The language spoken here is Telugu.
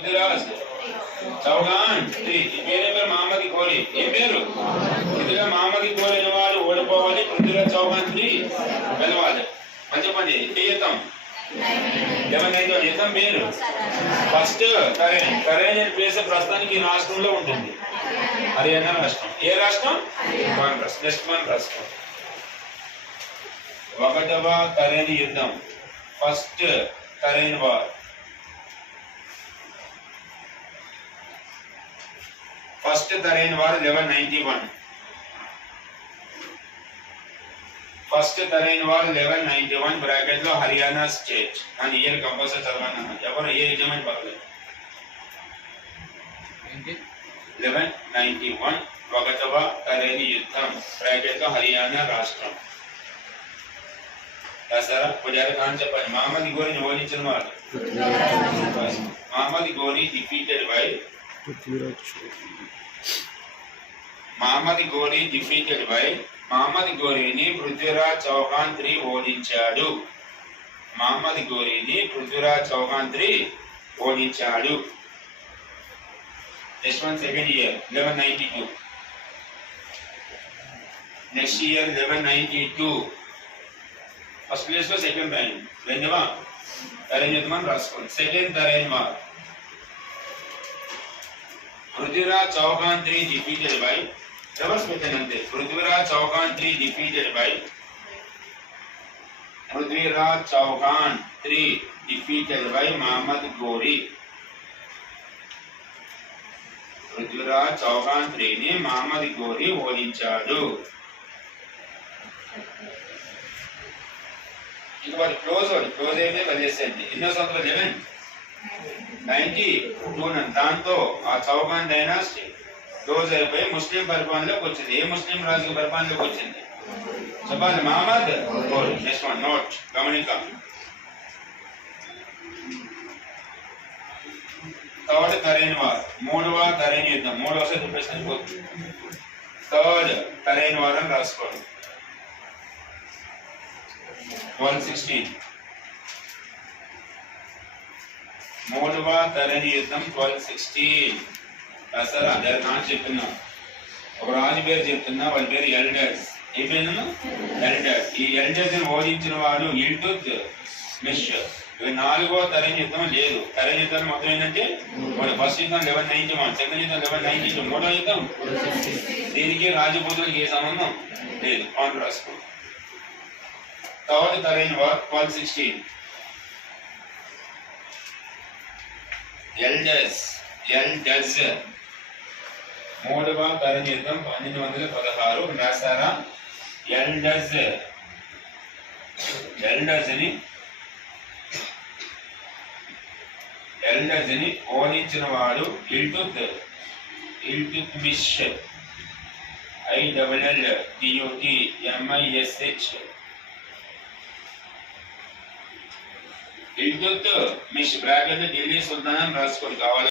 పృథ్వీరాజ్ చౌహాన్ 3 ఈ పేరు మహమ్మద్ ఘోరీ ఏ పేరు ఇదిగా మహమ్మద్ ఘోరీ అనే వాడు ఓడిపోవాలి పృథ్వీరాజ్ చౌహాన్ 3 గెలవాలి మంచి పని చేద్దాం 11 చేద్దాం పేరు ఫస్ట్ కరేన్ ప్లేస్ ప్రస్తుతానికి ఈ రాష్ట్రంలో ఉంటుంది హర్యానా రాష్ట్రం ఏ రాష్ట్రం నెక్స్ట్ వన్ రాష్ట్రం ఒకటవ కరేన్ యుద్ధం first Karem war first Karem war 1191 first Karem war 1191 bracket లో హర్యానా స్టేట్ అని ఇయర్ కంపల్సరీ చదవనా ఎవరు ఏ ఎగ్జామ్ పర్లేదు 1191 ఒకటవ కరేన్ యుద్ధం బ్రాకెట్ లో హర్యానా రాష్ట్రం సరే పుజారి ఖాన్ చెప్పండి మహమ్మద్ ఘోరీని ఓడించిన వాడు మహమ్మద్ ఘోరీ డిఫీటెడ్ బై మహమ్మద్ ఘోరీని పృథ్వీరాజ్ చౌహాన్ 3 ఓడించాడు మహమ్మద్ ఘోరీని పృథ్వీరాజ్ చౌహాన్ 3 ఓడించాడు next one second year 1192 next year 1192 first place లో సెకండ్ ర్యాంక్ రెండవ కరేన్ యుద్ధం రాసుకోండి సెకండ్ కరేన్ war Prithviraj Chauhan 3 defeated by reverse పెట్టండి Prithviraj Chauhan 3 defeated by Prithviraj Chauhan 3 defeated by Muhammad Ghori Prithviraj Chauhan 3 ని మహమ్మద్ ఘోరీ ఓడించాడు ఇది వాడి క్లోజ్ అయితే వదిలేసేయండి ఎన్నో సంవత్సరాలు 1192 దాంతో ఆ చౌహాన్ డైనాసిటీ క్లోజ్ అయిపోయి ముస్లిం పరిపాలనలోకి వచ్చింది ఏ ముస్లిం రాజు పరిపాలనలోకి వచ్చింది చెప్పాలి Muhammad Ghori next one note గమనిక థర్డ్ కరేన్ వార్ మూడవ కరేన్ యుద్ధం మూడవసారి చెప్పేసి పోతుంది థర్డ్ కరేన్ వార్ అని రాసుకోండి 1216 మూడవ కరేన్ యుద్ధం 1216 అసలు అదే నాకు చెప్తున్నా ఒక రాజు పేరు చెప్తున్నా వాళ్ళ పేరు ఎల్డర్స్ ఏ పేరు ఎల్డర్స్ ఈ ఎల్డర్స్ ని ఓడించిన వాడు ఇల్టుత్ మిష్ ఇవి నాలుగో కరేన్ యుద్ధం లేదు కరేన్ యుద్ధం మొత్తం ఏంటంటే ఫస్ట్ యుద్ధం 1191 సెకండ్ యుద్ధం 1192 మూడో యుద్ధం దీనికి రాజపుత్రులకి ఏ సంబంధం లేదు కాంట్రాస్ట్ థర్డ్ కరేన్ వార్ 1216 ఎల్డర్స్ మూడవ కరేన్ యుద్ధం 1216 రాశారా ఎల్డర్స్ ని ఓడించిన వాడు ఇల్టుత్ మిష్ ILLTUTMISH ఇల్టుత్ మిష్ బ్రాకెట్ ఢిల్లీ సుల్తాన్ రాసుకోండి కావాలి